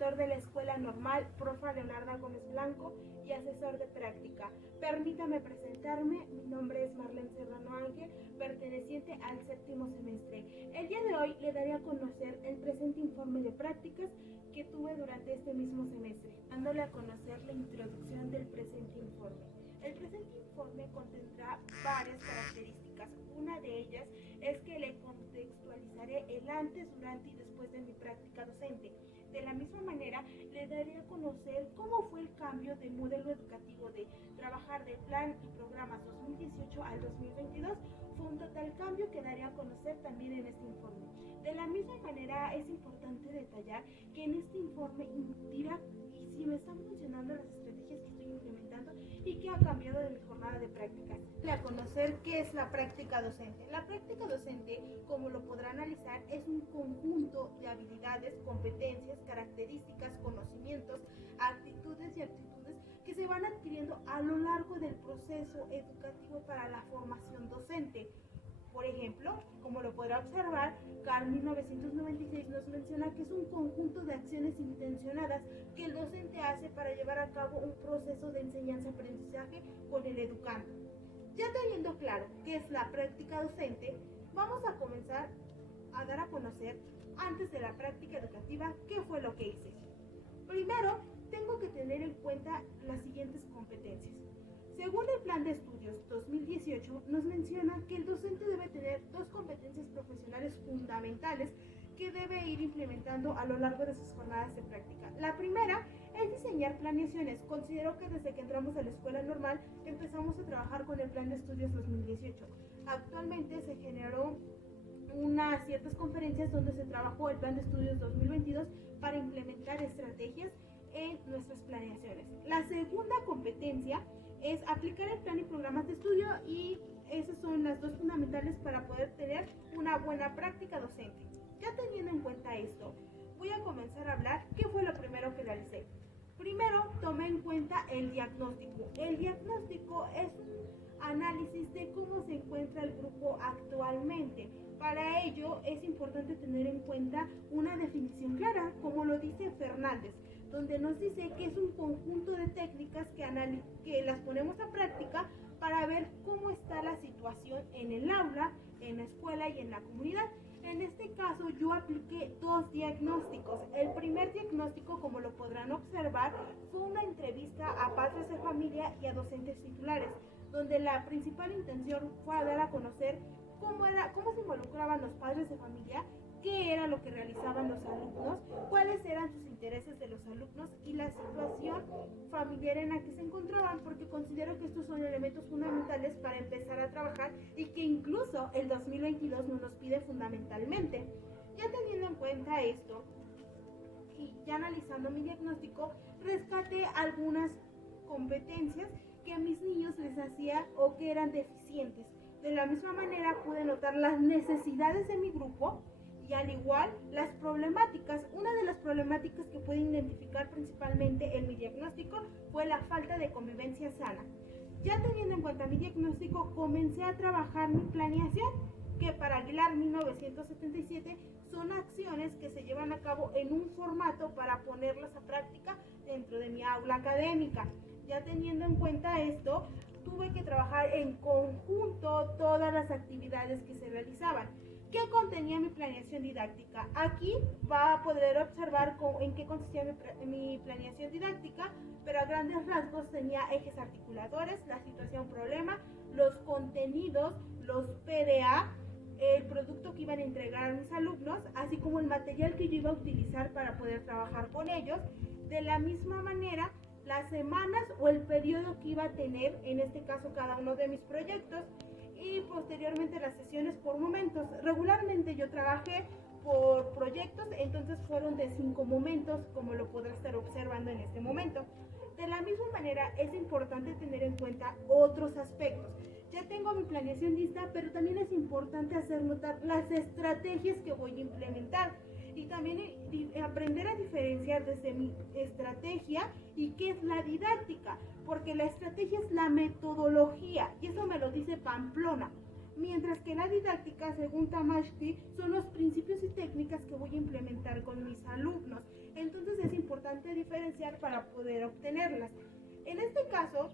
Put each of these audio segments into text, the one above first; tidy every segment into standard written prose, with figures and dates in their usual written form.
director de la Escuela Normal, profa Leonarda Gómez Blanco y asesor de práctica. Permítame presentarme, mi nombre es Marlene Serrano Ángel, perteneciente al séptimo semestre. El día de hoy le daré a conocer el presente informe de prácticas que tuve durante este mismo semestre, dándole a conocer la introducción del presente informe. El presente informe contendrá varias características. Una de ellas es que le contextualizaré el antes, durante y después de mi práctica docente. De la misma manera, le daré a conocer cómo fue el cambio de modelo educativo de trabajar del plan y programas 2018 al 2022. Fue un total cambio que daré a conocer también en este informe. De la misma manera, es importante detallar que en este informe dirá si me están funcionando las estrategias que estoy implementando y qué ha cambiado de mi jornada de prácticas. A conocer qué es la práctica docente. La práctica docente, como lo podrá analizar, es un conjunto de habilidades, competencias, características, conocimientos, actitudes y aptitudes que se van adquiriendo a lo largo del proceso educativo para la formación docente. Por ejemplo, como lo podrá observar, CAR 1996 nos menciona que es un conjunto de acciones intencionadas que el docente hace para llevar a cabo un proceso de enseñanza-aprendizaje con el educando. Ya teniendo claro qué es la práctica docente, vamos a comenzar a dar a conocer, antes de la práctica educativa, qué fue lo que hice. Primero, tengo que tener en cuenta las siguientes competencias. Según el Plan de Estudios 2018, nos menciona que el docente debe tener dos competencias profesionales fundamentales que debe ir implementando a lo largo de sus jornadas de práctica. La primera es diseñar planeaciones. Considero que desde que entramos a la escuela normal empezamos a trabajar con el Plan de Estudios 2018. Actualmente se generó unas ciertas conferencias donde se trabajó el Plan de Estudios 2022 para implementar estrategias en nuestras planeaciones. La segunda competencia es aplicar el plan y programas de estudio, y esas son las dos fundamentales para poder tener una buena práctica docente. Ya teniendo en cuenta esto, voy a comenzar a hablar qué fue lo primero que realicé. Primero, tomé en cuenta el diagnóstico. El diagnóstico es un análisis de cómo se encuentra el grupo actualmente. Para ello es importante tener en cuenta una definición clara, como lo dice Fernández, donde nos dice que es un conjunto de técnicas que las ponemos a práctica para ver cómo está la situación en el aula, en la escuela y en la comunidad. En este caso yo apliqué dos diagnósticos. El primer diagnóstico, como lo podrán observar, fue una entrevista a padres de familia y a docentes titulares, donde la principal intención fue dar a conocer cómo se involucraban los padres de familia, qué era lo que realizaban los alumnos, cuáles eran sus intereses de los alumnos y la situación familiar en la que se encontraban, porque considero que estos son elementos fundamentales para empezar a trabajar y que incluso el 2022 nos pide fundamentalmente. Ya teniendo en cuenta esto y ya analizando mi diagnóstico, rescaté algunas competencias que a mis niños les hacía o que eran deficientes. De la misma manera pude notar las necesidades de mi grupo y al igual las problemáticas. Una de las problemáticas que pude identificar principalmente en mi diagnóstico fue la falta de convivencia sana. Ya teniendo en cuenta mi diagnóstico, comencé a trabajar mi planeación, que para Aguilar 1977 son acciones que se llevan a cabo en un formato para ponerlas a práctica dentro de mi aula académica. Ya teniendo en cuenta esto, tuve que trabajar en conjunto todas las actividades que se realizaban. ¿Qué contenía mi planeación didáctica? Aquí va a poder observar en qué consistía mi planeación didáctica, pero a grandes rasgos tenía ejes articuladores, la situación problema, los contenidos, los PDA, el producto que iban a entregar a mis alumnos, así como el material que yo iba a utilizar para poder trabajar con ellos. De la misma manera, las semanas o el periodo que iba a tener, en este caso, cada uno de mis proyectos, y posteriormente las sesiones por momentos. Regularmente yo trabajé por proyectos, entonces fueron de 5 momentos, como lo podrás estar observando en este momento. De la misma manera es importante tener en cuenta otros aspectos. Ya tengo mi planeación lista, pero también es importante hacer notar las estrategias que voy a implementar y también aprender a diferenciar desde mi estrategia y qué es la didáctica, porque la estrategia es la metodología y eso me lo dice Pamplona, mientras que la didáctica, según Tamashki, son los principios y técnicas que voy a implementar con mis alumnos. Entonces es importante poder obtenerlas. En este caso,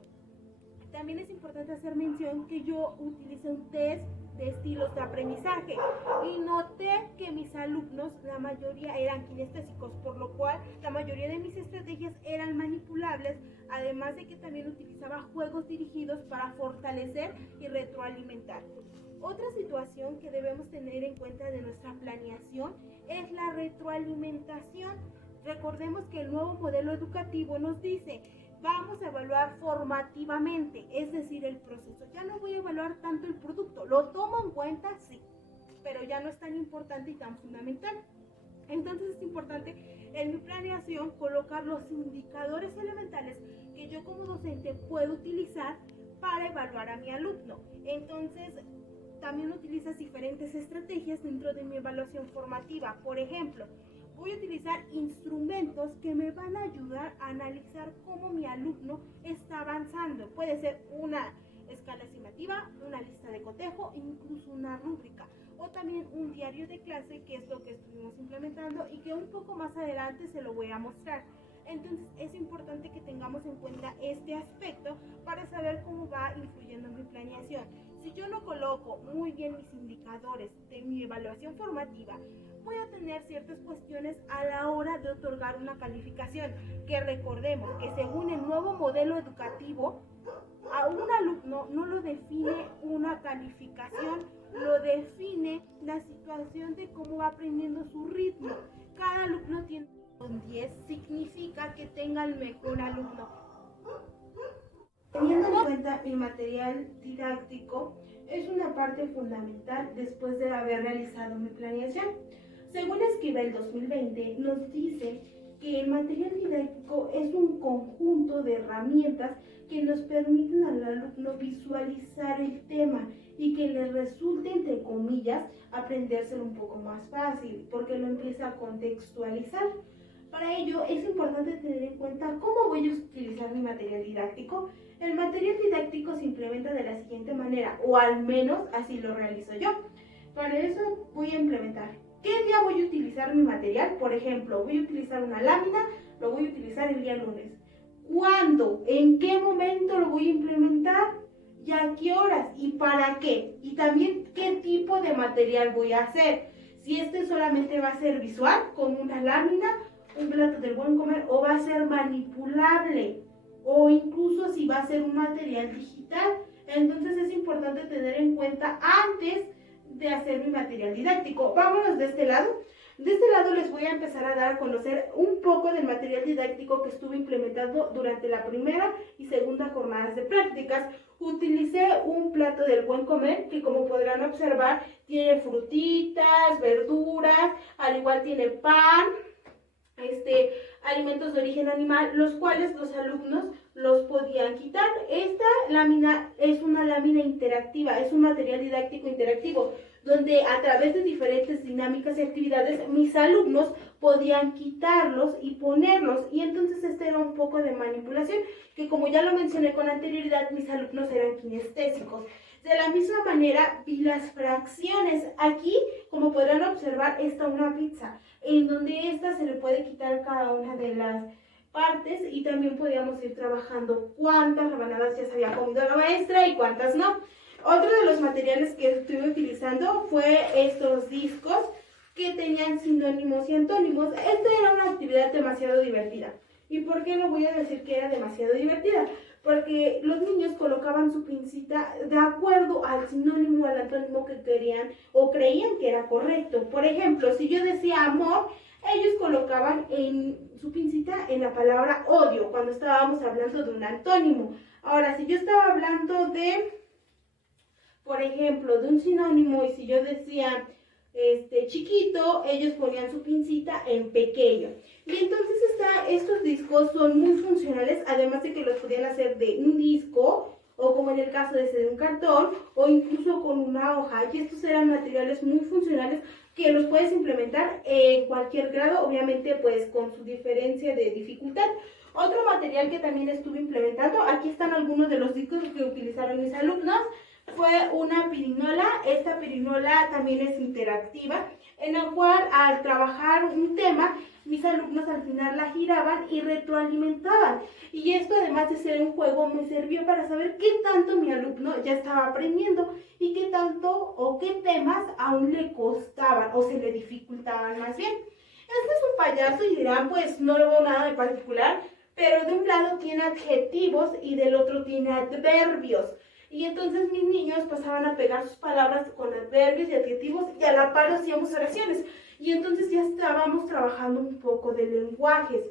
también es importante hacer mención que yo utilicé un test de estilos de aprendizaje y noté que mis alumnos, la mayoría eran kinestésicos, por lo cual la mayoría de mis estrategias eran manipulables, además de que también utilizaba juegos dirigidos para fortalecer y retroalimentar. Otra situación que debemos tener en cuenta de nuestra planeación es la retroalimentación. Recordemos que el nuevo modelo educativo nos dice: vamos a evaluar formativamente, es decir, el proceso. Ya no voy a evaluar tanto el producto, lo tomo en cuenta, sí, pero ya no es tan importante y tan fundamental. Entonces es importante en mi planeación colocar los indicadores elementales que yo como docente puedo utilizar para evaluar a mi alumno. Entonces también utilizas diferentes estrategias dentro de mi evaluación formativa. Por ejemplo, voy a utilizar instrumentos que me van a ayudar a analizar cómo mi alumno está avanzando. Puede ser una escala estimativa, una lista de cotejo, incluso una rúbrica, o también un diario de clase, que es lo que estuvimos implementando y que un poco más adelante se lo voy a mostrar. Entonces es importante que tengamos en cuenta este aspecto para saber cómo va influyendo en mi planeación. Si yo no coloco muy bien mis indicadores de mi evaluación formativa, voy a tener ciertas cuestiones a la hora de otorgar una calificación, que recordemos que según el nuevo modelo educativo, a un alumno no lo define una calificación, lo define la situación de cómo va aprendiendo su ritmo. Cada alumno tiene un 10, significa que tenga el mejor alumno. Teniendo en cuenta mi material didáctico, es una parte fundamental después de haber realizado mi planeación. Según Esquivel 2020, nos dice que el material didáctico es un conjunto de herramientas que nos permiten al alumno visualizar el tema y que le resulte, entre comillas, aprendérselo un poco más fácil, porque lo empieza a contextualizar. Para ello es importante tener en cuenta cómo voy a utilizar mi material didáctico. El material didáctico se implementa de la siguiente manera, o al menos así lo realizo yo. Para eso voy a implementar: ¿qué día voy a utilizar mi material? Por ejemplo, voy a utilizar una lámina, lo voy a utilizar el día lunes. ¿Cuándo? ¿En qué momento lo voy a implementar? ¿Y a qué horas? ¿Y para qué? Y también, ¿qué tipo de material voy a hacer? Si este solamente va a ser visual, como una lámina, un plato del buen comer, o va a ser manipulable, o incluso si va a ser un material digital. Entonces es importante tener en cuenta antes de hacer mi material didáctico. Vámonos de este lado. De este lado les voy a empezar a dar a conocer un poco del material didáctico que estuve implementando durante la primera y segunda jornadas de prácticas. Utilicé un plato del buen comer que, como podrán observar, tiene frutitas, verduras, al igual tiene pan, alimentos de origen animal, los cuales los alumnos los podían quitar. Esta lámina es una lámina interactiva, es un material didáctico interactivo, donde a través de diferentes dinámicas y actividades mis alumnos podían quitarlos y ponerlos, y entonces este era un poco de manipulación, que como ya lo mencioné con anterioridad, mis alumnos eran kinestésicos. De la misma manera vi las fracciones. Aquí, como podrán observar, está una pizza, en donde esta se le puede quitar cada una de las partes, y también podíamos ir trabajando cuántas rebanadas ya se había comido la maestra y cuántas no. Otro de los materiales que estuve utilizando fue estos discos que tenían sinónimos y antónimos. Esta era una actividad demasiado divertida. ¿Y por qué lo voy a decir que era demasiado divertida? Porque los niños colocaban su pincita de acuerdo al sinónimo o al antónimo que querían o creían que era correcto. Por ejemplo, si yo decía amor, ellos colocaban en su pincita en la palabra odio, cuando estábamos hablando de un antónimo. Ahora, si yo estaba hablando de, por ejemplo, de un sinónimo, y si yo decía chiquito, ellos ponían su pincita en pequeño. Y entonces estos discos son muy funcionales, además de que los podían hacer de un disco, o como en el caso de un cartón, o incluso con una hoja. Y estos eran materiales muy funcionales que los puedes implementar en cualquier grado, obviamente pues con su diferencia de dificultad. Otro material que también estuve implementando, aquí están algunos de los discos que utilizaron mis alumnos, fue una pirinola. Esta pirinola también es interactiva, en la cual al trabajar un tema mis alumnos al final la giraban y retroalimentaban. Y esto, además de ser un juego, me sirvió para saber qué tanto mi alumno ya estaba aprendiendo y qué tanto o qué temas aún le costaban o se le dificultaban más bien. Este es un payaso y dirán, pues no lo veo nada de particular, pero de un lado tiene adjetivos y del otro tiene adverbios. Y entonces mis niños pasaban a pegar sus palabras con adverbios y adjetivos y a la par hacíamos oraciones. Y entonces ya estábamos trabajando un poco de lenguajes.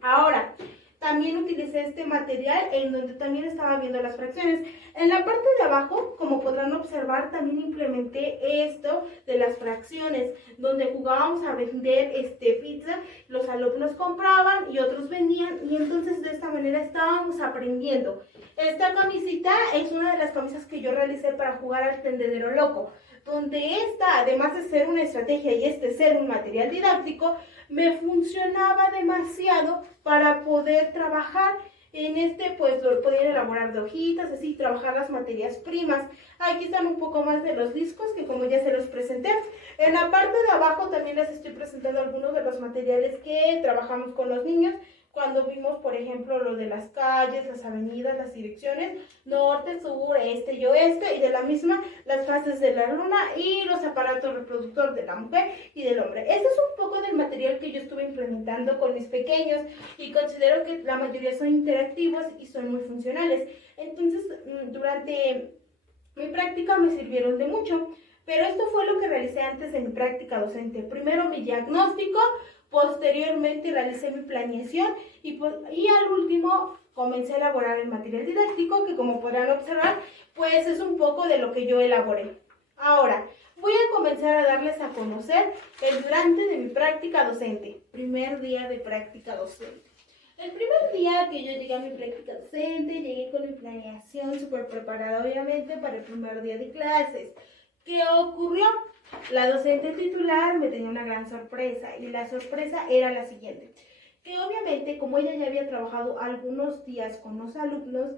Ahora, también utilicé este material en donde también estaba viendo las fracciones. En la parte de abajo, como podrán observar, también implementé esto de las fracciones, donde jugábamos a vender pizza, los alumnos compraban y otros vendían, y entonces de esta manera estábamos aprendiendo. Esta camisita es una de las camisas que yo realicé para jugar al tendedero loco, donde esta, además de ser una estrategia y ser un material didáctico, me funcionaba demasiado para poder trabajar en pues lo podían elaborar de hojitas, así, trabajar las materias primas. Aquí están un poco más de los discos que como ya se los presenté. En la parte de abajo también les estoy presentando algunos de los materiales que trabajamos con los niños cuando vimos, por ejemplo, lo de las calles, las avenidas, las direcciones, norte, sur, este y oeste, y de la misma las fases de la luna y los aparatos reproductores de la mujer y del hombre. Este es un poco del material que yo estuve implementando con mis pequeños y considero que la mayoría son interactivos y son muy funcionales. Entonces, durante mi práctica me sirvieron de mucho, pero esto fue lo que realicé antes de mi práctica docente. Primero mi diagnóstico, posteriormente realicé mi planeación y al último comencé a elaborar el material didáctico que, como podrán observar, pues es un poco de lo que yo elaboré. Ahora, voy a comenzar a darles a conocer el durante de mi práctica docente. Primer día de práctica docente. El primer día que yo llegué a mi práctica docente, llegué con mi planeación súper preparada, obviamente, para el primer día de clases. ¿Qué ocurrió? La docente titular me tenía una gran sorpresa y la sorpresa era la siguiente, que obviamente como ella ya había trabajado algunos días con los alumnos,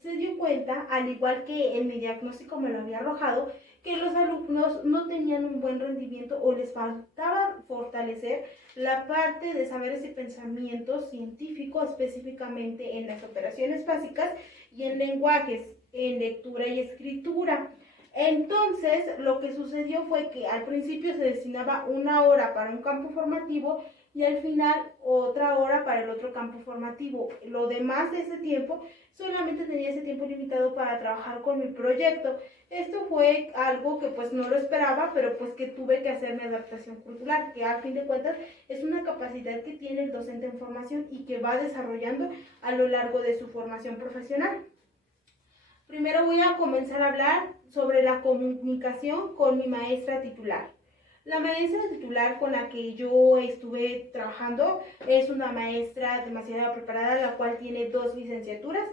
se dio cuenta, al igual que en mi diagnóstico me lo había arrojado, que los alumnos no tenían un buen rendimiento o les faltaba fortalecer la parte de saberes y pensamiento científico, específicamente en las operaciones básicas y en lenguajes, en lectura y escritura. Entonces, lo que sucedió fue que al principio se destinaba 1 hora para un campo formativo y al final otra hora para el otro campo formativo. Lo demás de ese tiempo, solamente tenía ese tiempo limitado para trabajar con mi proyecto. Esto fue algo que pues no lo esperaba, pero pues que tuve que hacer mi adaptación curricular, que a fin de cuentas es una capacidad que tiene el docente en formación y que va desarrollando a lo largo de su formación profesional. Primero voy a comenzar a hablar sobre la comunicación con mi maestra titular. La maestra titular con la que yo estuve trabajando es una maestra demasiado preparada, la cual tiene 2 licenciaturas.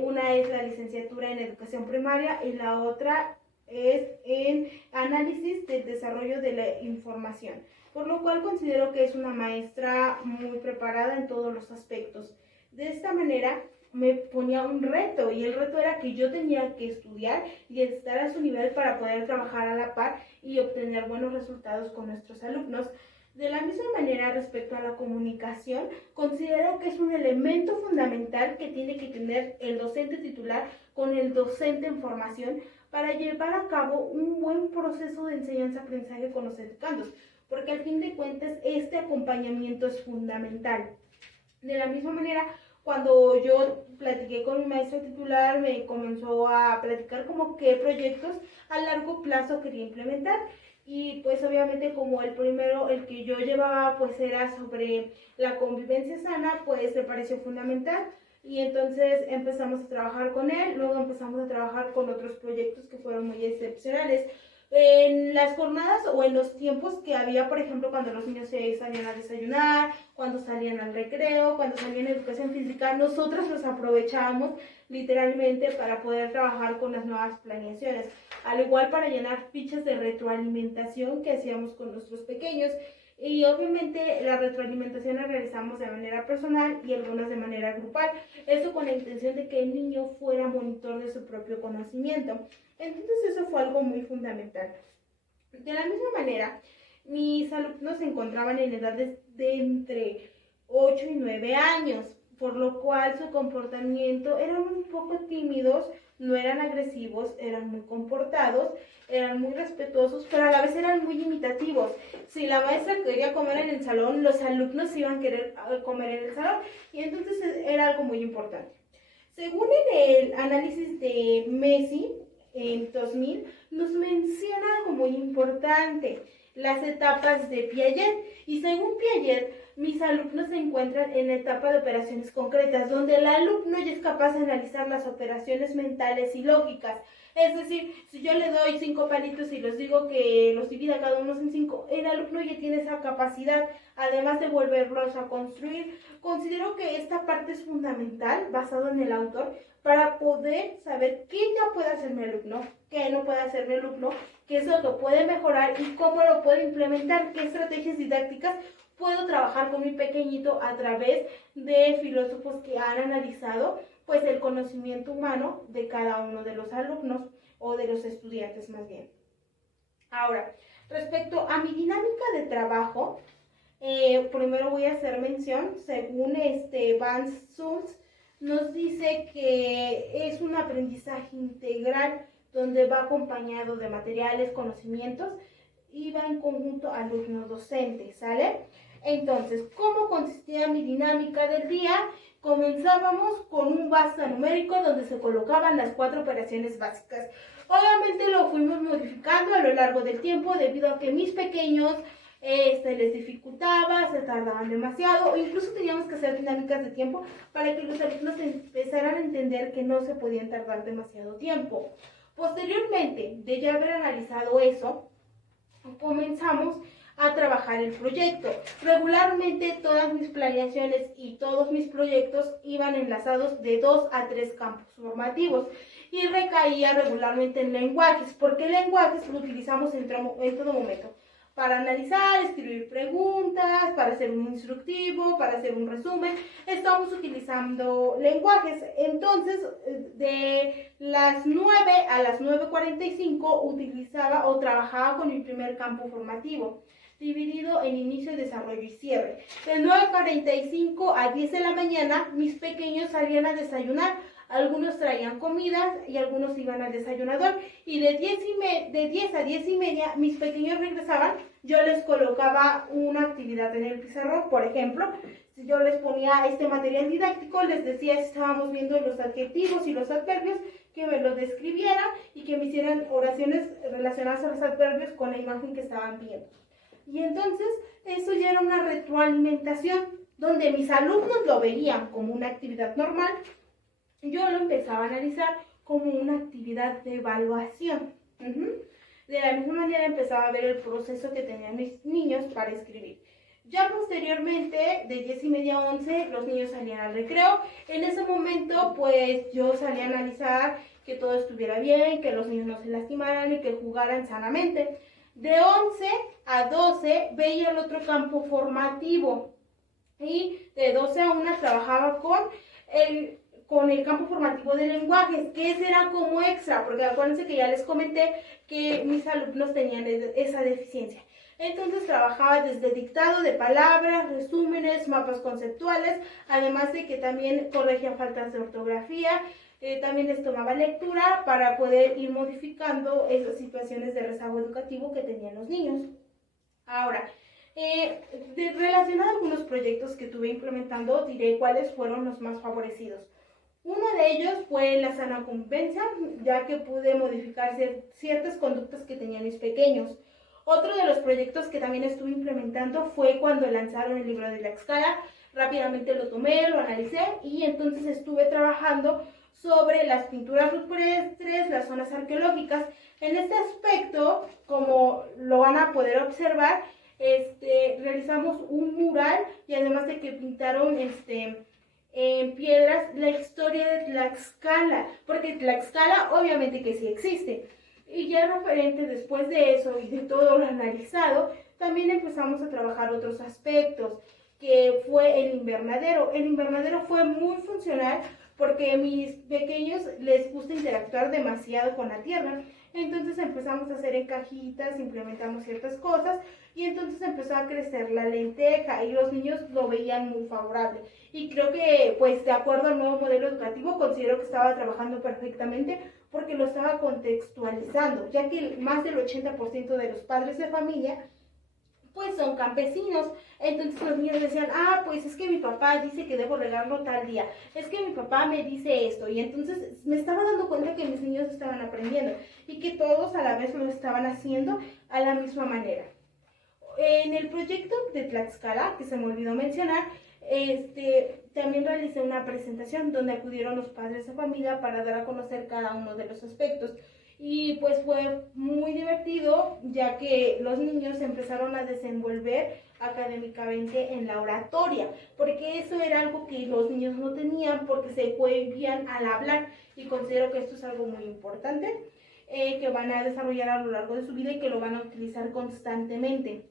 Una es la licenciatura en educación primaria y la otra es en análisis del desarrollo de la información, por lo cual considero que es una maestra muy preparada en todos los aspectos. De esta manera me ponía un reto y el reto era que yo tenía que estudiar y estar a su nivel para poder trabajar a la par y obtener buenos resultados con nuestros alumnos. De la misma manera, respecto a la comunicación, considero que es un elemento fundamental que tiene que tener el docente titular con el docente en formación para llevar a cabo un buen proceso de enseñanza-aprendizaje con los educandos, porque al fin de cuentas este acompañamiento es fundamental. De la misma manera, cuando yo platiqué con mi maestra titular, me comenzó a platicar como qué proyectos a largo plazo quería implementar. Y pues obviamente como el primero, el que yo llevaba, pues era sobre la convivencia sana, pues me pareció fundamental. Y entonces empezamos a trabajar con él, luego empezamos a trabajar con otros proyectos que fueron muy excepcionales. En las jornadas o en los tiempos que había, por ejemplo, cuando los niños se salían a desayunar, cuando salían al recreo, cuando salían a educación física, nosotros los aprovechábamos literalmente para poder trabajar con las nuevas planeaciones, al igual para llenar fichas de retroalimentación que hacíamos con nuestros pequeños. Y obviamente la retroalimentación la realizamos de manera personal y algunas de manera grupal, esto con la intención de que el niño fuera monitor de su propio conocimiento. Entonces eso fue algo muy fundamental. De la misma manera, Mis alumnos se encontraban en edades de entre 8 y 9 años, por lo cual su comportamiento eran un poco tímidos, no eran agresivos, eran muy comportados, eran muy respetuosos, pero a la vez eran muy imitativos. Si la maestra quería comer en el salón, los alumnos iban a querer comer en el salón, y entonces era algo muy importante. Según en el análisis de Messi, en 2000, nos menciona algo muy importante, las etapas de Piaget. Y según Piaget, mis alumnos se encuentran en la etapa de operaciones concretas, donde el alumno ya es capaz de analizar las operaciones mentales y lógicas. Es decir, si yo le doy 5 palitos y les digo que los divida cada uno en 5, el alumno ya tiene esa capacidad, además de volverlos a construir. Considero que esta parte es fundamental, basado en el autor, para poder saber qué ya puede hacer mi alumno, qué no puede hacer mi alumno, qué es lo que puede mejorar y cómo lo puedo implementar, qué estrategias didácticas puedo trabajar con mi pequeñito a través de filósofos que han analizado pues el conocimiento humano de cada uno de los alumnos o de los estudiantes más bien. Ahora, respecto a mi dinámica de trabajo, primero voy a hacer mención, según Vance Schultz, nos dice que es un aprendizaje integral donde va acompañado de materiales, conocimientos y va en conjunto alumno-docente, ¿sale? Entonces, ¿cómo consistía mi dinámica del día? Comenzábamos con un basta numérico donde se colocaban las 4 operaciones básicas. Obviamente lo fuimos modificando a lo largo del tiempo debido a que mis pequeños les dificultaba, se tardaban demasiado, o incluso teníamos que hacer dinámicas de tiempo para que los alumnos empezaran a entender que no se podían tardar demasiado tiempo. Posteriormente, de ya haber analizado eso, comenzamos a trabajar el proyecto. Regularmente todas mis planeaciones y todos mis proyectos iban enlazados de 2 a 3 campos formativos y recaía regularmente en lenguajes, porque lenguajes lo utilizamos en todo momento. Para analizar, escribir preguntas, para hacer un instructivo, para hacer un resumen, estamos utilizando lenguajes. Entonces, de las 9 a las 9:45 utilizaba o trabajaba con mi primer campo formativo, dividido en inicio, desarrollo y cierre. De 9:45 a 10 de la mañana, mis pequeños salían a desayunar. Algunos traían comidas y algunos iban al desayunador. Y de 10 a 10 y media, mis pequeños regresaban. Yo les colocaba una actividad en el pizarrón. Por ejemplo, si yo les ponía este material didáctico, les decía si estábamos viendo los adjetivos y los adverbios, que me los describieran y que me hicieran oraciones relacionadas a los adverbios con la imagen que estaban viendo. Y entonces, eso ya era una retroalimentación, donde mis alumnos lo veían como una actividad normal. Yo lo empezaba a analizar como una actividad de evaluación. De la misma manera empezaba a ver el proceso que tenían mis niños para escribir. Ya posteriormente, de 10:30 a 11, los niños salían al recreo. En ese momento, pues yo salía a analizar que todo estuviera bien, que los niños no se lastimaran y que jugaran sanamente. De 11 a 12 veía el otro campo formativo y de 12 a 1 trabajaba con el campo formativo de lenguajes, que ese era como extra, porque acuérdense que ya les comenté que mis alumnos tenían esa deficiencia. Entonces trabajaba desde dictado de palabras, resúmenes, mapas conceptuales, además de que también corregía faltas de ortografía, también les tomaba lectura para poder ir modificando esas situaciones de rezago educativo que tenían los niños. Ahora, relacionado a algunos proyectos que estuve implementando, diré cuáles fueron los más favorecidos. Uno de ellos fue la sana convivencia, ya que pude modificar ciertas conductas que tenían mis pequeños. Otro de los proyectos que también estuve implementando fue cuando lanzaron el libro de Tlaxcala. Rápidamente lo tomé, lo analicé y entonces estuve trabajando sobre las pinturas rupestres, las zonas arqueológicas. En este aspecto, como lo van a poder observar, realizamos un mural y además de que pintaron en piedras la historia de Tlaxcala, porque Tlaxcala obviamente que sí existe. Y ya referente después de eso y de todo lo analizado, también empezamos a trabajar otros aspectos, que fue el invernadero. El invernadero fue muy funcional porque a mis pequeños les gusta interactuar demasiado con la tierra. Entonces empezamos a hacer en cajitas, implementamos ciertas cosas y entonces empezó a crecer la lenteja y los niños lo veían muy favorable. Y creo que, pues, de acuerdo al nuevo modelo educativo, considero que estaba trabajando perfectamente porque lo estaba contextualizando, ya que más del 80% de los padres de familia pues son campesinos. Entonces los niños decían, pues es que mi papá dice que debo regarlo tal día, es que mi papá me dice esto, y entonces me estaba dando cuenta que mis niños estaban aprendiendo y que todos a la vez lo estaban haciendo a la misma manera. En el proyecto de Tlaxcala, que se me olvidó mencionar, también realicé una presentación donde acudieron los padres de familia para dar a conocer cada uno de los aspectos. Y pues fue muy divertido, ya que los niños empezaron a desenvolver académicamente en la oratoria, porque eso era algo que los niños no tenían porque se cohibían al hablar, y considero que esto es algo muy importante, que van a desarrollar a lo largo de su vida y que lo van a utilizar constantemente.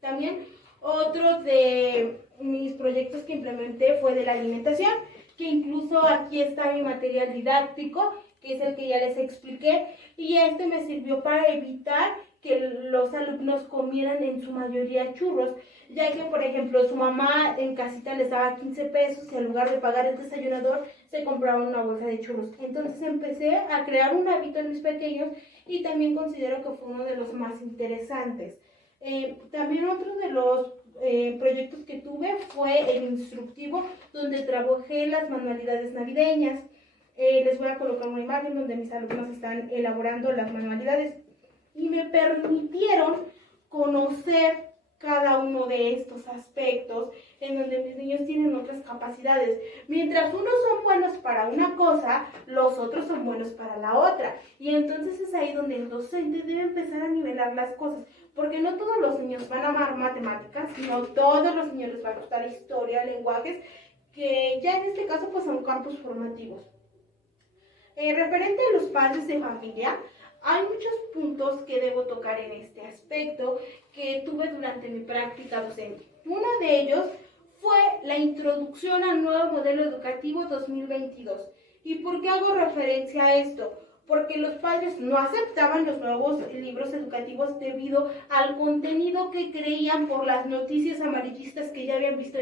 También otro de mis proyectos que implementé fue de la alimentación, que incluso aquí está mi material didáctico, que es el que ya les expliqué, y me sirvió para evitar que los alumnos comieran en su mayoría churros, ya que, por ejemplo, su mamá en casita les daba 15 pesos y en lugar de pagar el desayunador se compraban una bolsa de churros. Entonces empecé a crear un hábito en mis pequeños y también considero que fue uno de los más interesantes. También otro de los proyectos que tuve fue el instructivo, donde trabajé las manualidades navideñas. Les voy a colocar una imagen donde mis alumnos están elaborando las manualidades y me permitieron conocer cada uno de estos aspectos en donde mis niños tienen otras capacidades. Mientras unos son buenos para una cosa, los otros son buenos para la otra. Y entonces es ahí donde el docente debe empezar a nivelar las cosas, porque no todos los niños van a amar matemáticas, sino todos los niños les va a gustar historia, lenguajes, que ya en este caso pues son campos formativos. Referente a los padres de familia, hay muchos puntos que debo tocar en este aspecto que tuve durante mi práctica docente. Uno de ellos fue la introducción al nuevo modelo educativo 2022. ¿Y por qué hago referencia a esto? Porque los padres no aceptaban los nuevos libros educativos debido al contenido que creían por las noticias amarillistas que ya habían visto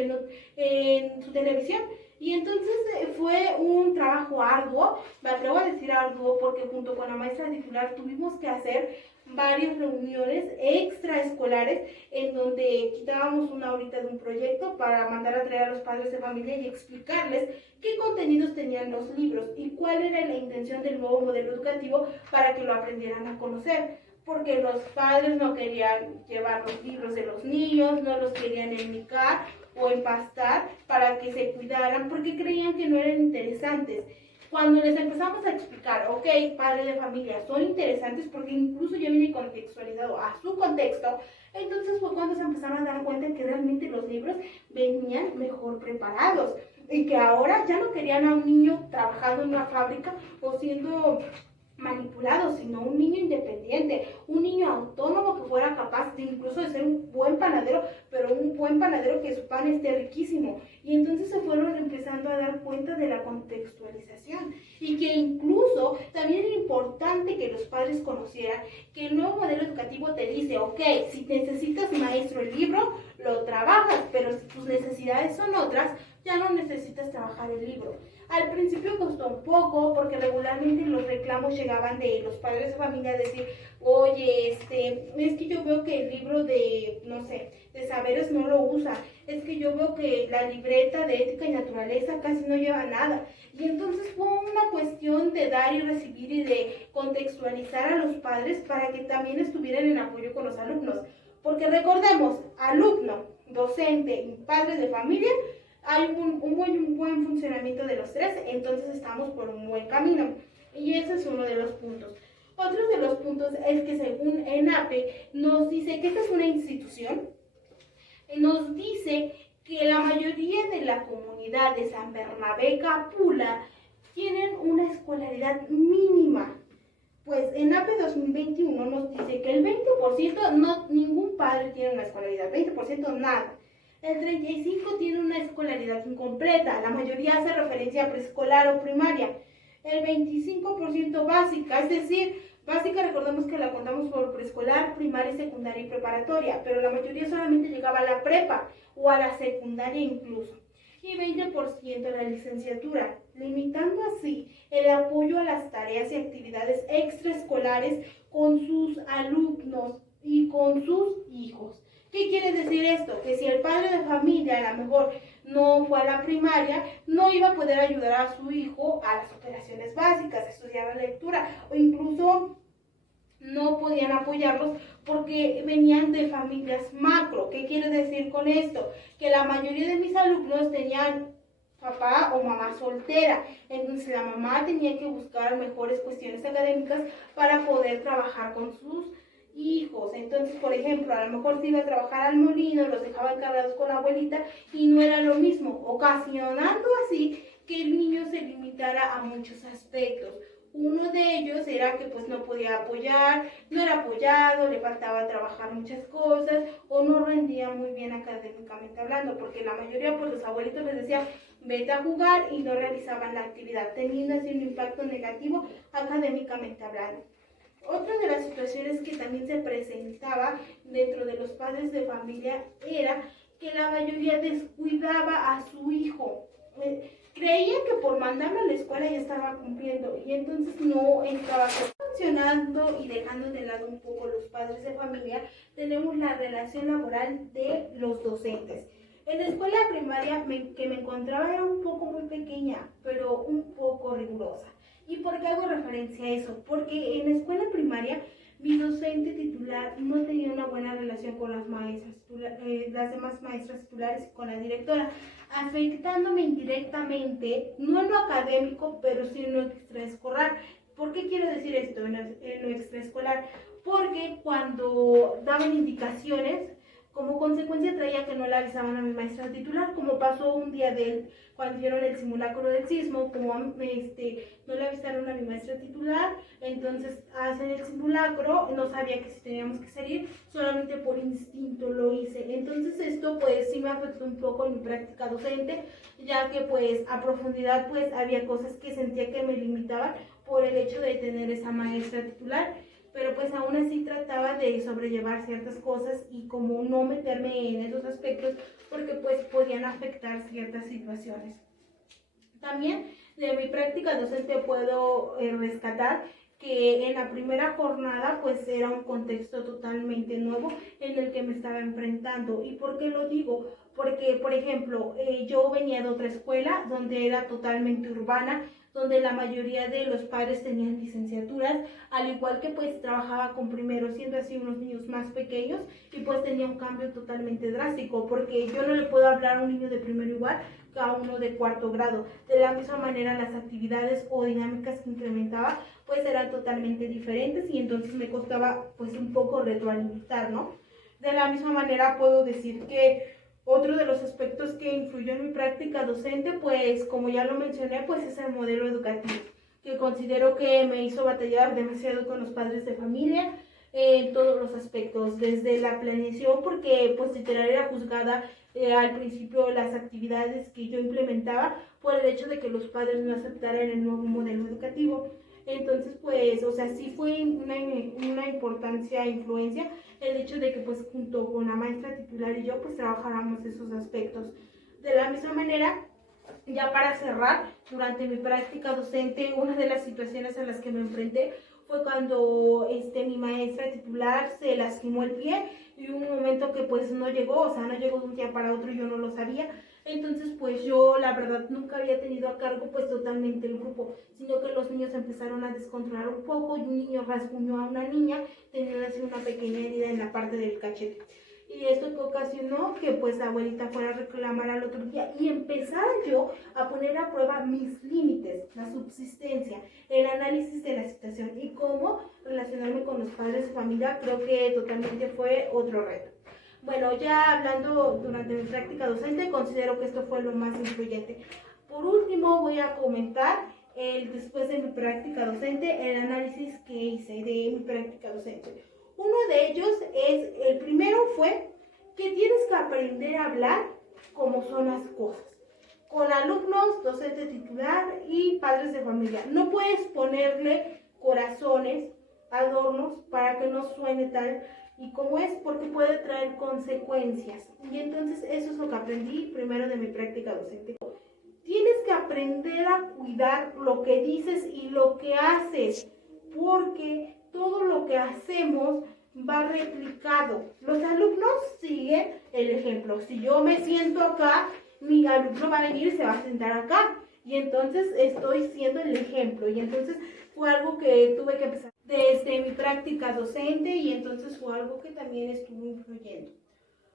en su televisión. Y entonces fue un trabajo arduo, me atrevo a decir arduo, porque junto con la maestra titular tuvimos que hacer varias reuniones extraescolares en donde quitábamos una horita de un proyecto para mandar a traer a los padres de familia y explicarles qué contenidos tenían los libros y cuál era la intención del nuevo modelo educativo para que lo aprendieran a conocer. Porque los padres no querían llevar los libros de los niños, no los querían enmicar o empastar para que se cuidaran, porque creían que no eran interesantes. Cuando les empezamos a explicar, ok, padre de familia, son interesantes porque incluso ya viene contextualizado a su contexto, entonces fue cuando se empezaron a dar cuenta que realmente los libros venían mejor preparados y que ahora ya no querían a un niño trabajando en una fábrica o siendo manipulado, sino un niño independiente, un niño autónomo que fuera capaz de incluso de ser un buen panadero, pero un buen panadero que su pan esté riquísimo. Y entonces se fueron empezando a dar cuenta de la contextualización y que incluso también era importante que los padres conocieran que el nuevo modelo educativo te dice, ok, si necesitas maestro el libro, lo trabajas, pero si tus necesidades son otras, ya no necesitas trabajar el libro. Al principio costó un poco porque regularmente los reclamos llegaban de los padres de familia a decir, oye, es que yo veo que el libro de, no sé, de saberes no lo usa, es que yo veo que la libreta de ética y naturaleza casi no lleva nada. Y entonces fue una cuestión de dar y recibir y de contextualizar a los padres para que también estuvieran en apoyo con los alumnos. Porque recordemos, alumno, docente y padres de familia, hay un buen funcionamiento de los tres, entonces estamos por un buen camino. Y ese es uno de los puntos. Otro de los puntos es que según ENAPE nos dice que esta es una institución, nos dice que la mayoría de la comunidad de San Bernabé Capula tienen una escolaridad mínima. Pues ENAPE 2021 nos dice que el 20% ningún padre tiene una escolaridad, 20% nada. El 35% tiene una escolaridad incompleta, la mayoría hace referencia a preescolar o primaria. El 25% básica, es decir, Básica, recordemos que la contamos por preescolar, primaria, secundaria y preparatoria, pero la mayoría solamente llegaba a la prepa o a la secundaria incluso. Y 20% a la licenciatura, limitando así el apoyo a las tareas y actividades extraescolares con sus alumnos y con sus hijos. ¿Qué quiere decir esto? Que si el padre de familia a lo mejor no fue a la primaria, no iba a poder ayudar a su hijo a las operaciones básicas, a estudiar la lectura, o incluso no podían apoyarlos porque venían de familias macro. ¿Qué quiere decir con esto? Que la mayoría de mis alumnos tenían papá o mamá soltera, entonces la mamá tenía que buscar mejores cuestiones académicas para poder trabajar con sus hijos. Entonces, por ejemplo, a lo mejor se iba a trabajar al molino, los dejaba encargados con la abuelita y no era lo mismo, ocasionando así que el niño se limitara a muchos aspectos. Uno de ellos era que pues no podía apoyar, no era apoyado, le faltaba trabajar muchas cosas o no rendía muy bien académicamente hablando, porque la mayoría pues los abuelitos les decían vete a jugar y no realizaban la actividad, teniendo así un impacto negativo académicamente hablando. Otra de las situaciones que también se presentaba dentro de los padres de familia era que la mayoría descuidaba a su hijo. Creía que por mandarlo a la escuela ya estaba cumpliendo y entonces no estaba funcionando. Y dejando de lado un poco los padres de familia, tenemos la relación laboral de los docentes. En la escuela primaria que me encontraba era un poco muy pequeña, pero un poco rigurosa. ¿Y por qué hago referencia a eso? Porque en la escuela primaria mi docente titular no tenía una buena relación con las maestras, las demás maestras titulares y con la directora, afectándome indirectamente, no en lo académico, pero sí en lo extraescolar. ¿Por qué quiero decir esto en lo extraescolar? Porque cuando daban indicaciones, como consecuencia traía que no le avisaban a mi maestra titular, como pasó un día cuando hicieron el simulacro del sismo, como no le avisaron a mi maestra titular, entonces hacen el simulacro, no sabía que si teníamos que salir, solamente por instinto lo hice. Entonces esto pues sí me afectó un poco en mi práctica docente, ya que pues a profundidad pues había cosas que sentía que me limitaban por el hecho de tener esa maestra titular, pero pues aún así trataba de sobrellevar ciertas cosas y como no meterme en esos aspectos porque pues podían afectar ciertas situaciones. También de mi práctica docente puedo rescatar que en la primera jornada pues era un contexto totalmente nuevo en el que me estaba enfrentando. ¿Y por qué lo digo? Porque, por ejemplo, yo venía de otra escuela donde era totalmente urbana, donde la mayoría de los padres tenían licenciaturas, al igual que pues trabajaba con primeros, siendo así unos niños más pequeños, y pues tenía un cambio totalmente drástico, porque yo no le puedo hablar a un niño de primero igual que a uno de cuarto grado. De la misma manera las actividades o dinámicas que implementaba pues eran totalmente diferentes y entonces me costaba pues un poco retroalimentar, ¿no? De la misma manera puedo decir que otro de los aspectos que influyó en mi práctica docente, pues como ya lo mencioné, pues es el modelo educativo, que considero que me hizo batallar demasiado con los padres de familia en todos los aspectos, desde la planeación, porque pues literal era juzgada al principio las actividades que yo implementaba por el hecho de que los padres no aceptaran el nuevo modelo educativo. Entonces, pues, o sea, sí fue una importancia, influencia, el hecho de que, pues, junto con la maestra titular y yo, pues, trabajáramos esos aspectos. De la misma manera, ya para cerrar, durante mi práctica docente, una de las situaciones a las que me enfrenté fue cuando mi maestra titular se lastimó el pie y hubo un momento que pues no llegó, o sea, no llegó de un día para otro y yo no lo sabía. Entonces pues yo la verdad nunca había tenido a cargo pues totalmente el grupo, sino que los niños empezaron a descontrolar un poco y un niño rasguñó a una niña teniendo así una pequeña herida en la parte del cachete. Y esto que ocasionó que pues la abuelita fuera a reclamar al otro día y empezara yo a poner a prueba mis límites, la subsistencia, el análisis de la situación y cómo relacionarme con los padres de familia. Creo que totalmente fue otro reto. Bueno, ya hablando durante mi práctica docente, considero que esto fue lo más influyente. Por último, voy a comentar después de mi práctica docente, el análisis que hice de mi práctica docente. Uno de ellos el primero fue que tienes que aprender a hablar como son las cosas, con alumnos, docente titular y padres de familia. No puedes ponerle corazones adornos para que no suene tal y como es, porque puede traer consecuencias. Y entonces eso es lo que aprendí primero de mi práctica docente. Tienes que aprender a cuidar lo que dices y lo que haces, porque todo lo que hacemos va replicado. Los alumnos siguen el ejemplo. Si yo me siento acá, mi alumno va a venir y se va a sentar acá. Y entonces estoy siendo el ejemplo. Y entonces fue algo que tuve que empezar desde mi práctica docente y entonces fue algo que también estuvo influyendo.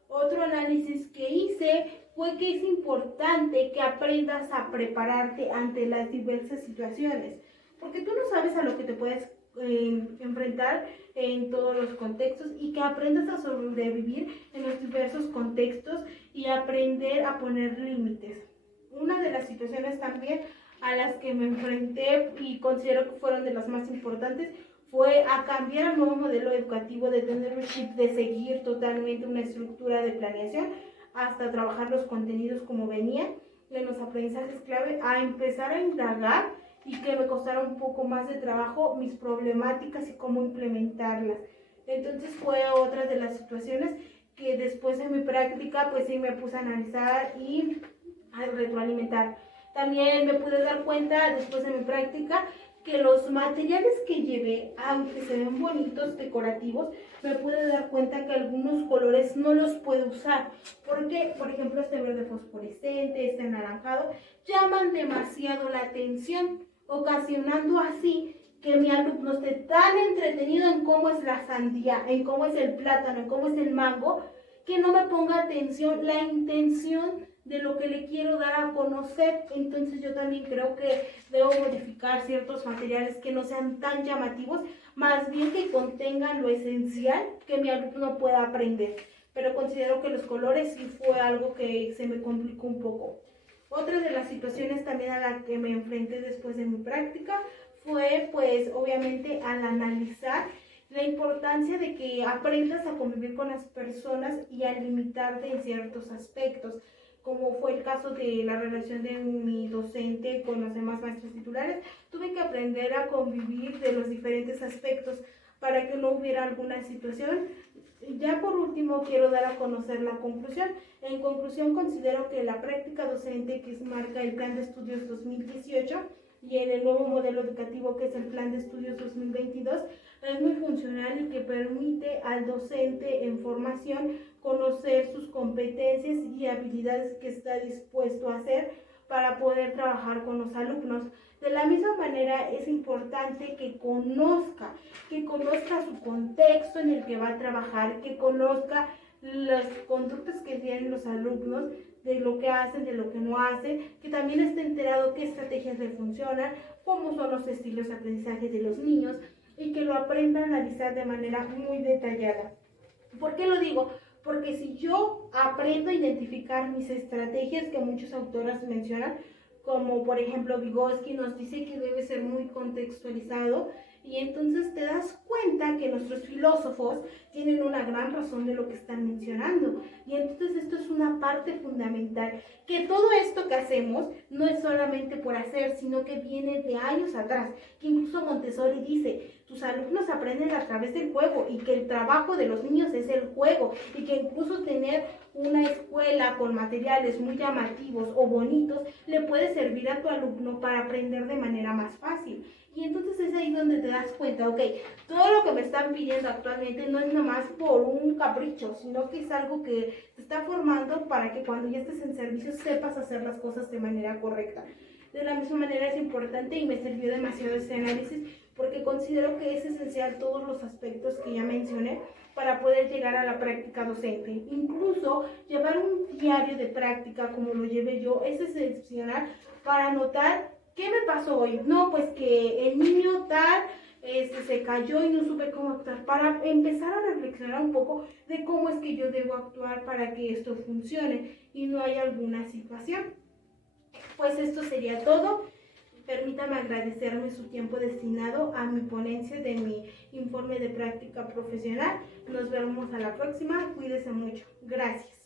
Otro análisis que hice fue que es importante que aprendas a prepararte ante las diversas situaciones, porque tú no sabes a lo que te puedes enfrentar en todos los contextos y que aprendas a sobrevivir en los diversos contextos y aprender a poner límites. Una de las situaciones también a las que me enfrenté y considero que fueron de las más importantes fue a cambiar al nuevo modelo educativo de tener un chip de seguir totalmente una estructura de planeación hasta trabajar los contenidos como venía en los aprendizajes clave, a empezar a indagar y que me costara un poco más de trabajo mis problemáticas y cómo implementarlas. Entonces fue otra de las situaciones que después de mi práctica pues sí me puse a analizar y a retroalimentar. También me pude dar cuenta después de mi práctica que los materiales que llevé, aunque se ven bonitos, decorativos, me pude dar cuenta que algunos colores no los puedo usar, porque, por ejemplo, este verde fosforescente, este anaranjado, llaman demasiado la atención, ocasionando así que mi alumno esté tan entretenido en cómo es la sandía, en cómo es el plátano, en cómo es el mango, que no me ponga atención la intención de lo que le quiero dar a conocer. Entonces yo también creo que debo modificar ciertos materiales que no sean tan llamativos, más bien que contengan lo esencial que mi alumno pueda aprender. Pero considero que los colores sí fue algo que se me complicó un poco. Otra de las situaciones también a la que me enfrenté después de mi práctica fue pues obviamente al analizar la importancia de que aprendas a convivir con las personas y a limitarte en ciertos aspectos, como fue el caso de la relación de mi docente con los demás maestros titulares. Tuve que aprender a convivir de los diferentes aspectos para que no hubiera alguna situación. Ya por último quiero dar a conocer la conclusión. En conclusión, considero que la práctica docente que marca el Plan de Estudios 2018 y en el nuevo modelo educativo que es el Plan de Estudios 2022 es muy funcional y que permite al docente en formación conocer sus competencias y habilidades que está dispuesto a hacer para poder trabajar con los alumnos. De la misma manera es importante que conozca su contexto en el que va a trabajar, que conozca las conductas que tienen los alumnos, de lo que hacen, de lo que no hacen, que también esté enterado qué estrategias le funcionan, cómo son los estilos de aprendizaje de los niños y que lo aprenda a analizar de manera muy detallada. ¿Por qué lo digo? Porque si yo aprendo a identificar mis estrategias que muchos autores mencionan, como por ejemplo Vygotsky nos dice que debe ser muy contextualizado, y entonces te das cuenta que nuestros filósofos tienen una gran razón de lo que están mencionando. Y entonces esto es una parte fundamental, que todo esto que hacemos no es solamente por hacer, sino que viene de años atrás, que incluso Montessori dice, tus alumnos aprenden a través del juego y que el trabajo de los niños es el juego y que incluso tener una escuela con materiales muy llamativos o bonitos le puede servir a tu alumno para aprender de manera más fácil. Y entonces es ahí donde te das cuenta, ok, todo lo que me están pidiendo actualmente no es nomás por un capricho, sino que es algo que te está formando para que cuando ya estés en servicio sepas hacer las cosas de manera correcta. De la misma manera es importante y me sirvió demasiado este análisis porque considero que es esencial todos los aspectos que ya mencioné para poder llegar a la práctica docente. Incluso llevar un diario de práctica como lo llevé yo es excepcional para anotar qué me pasó hoy. No, pues que el niño tal se cayó y no supe cómo actuar, para empezar a reflexionar un poco de cómo es que yo debo actuar para que esto funcione y no haya alguna situación. Pues esto sería todo. Permítame agradecerme su tiempo destinado a mi ponencia de mi informe de práctica profesional. Nos vemos a la próxima. Cuídese mucho. Gracias.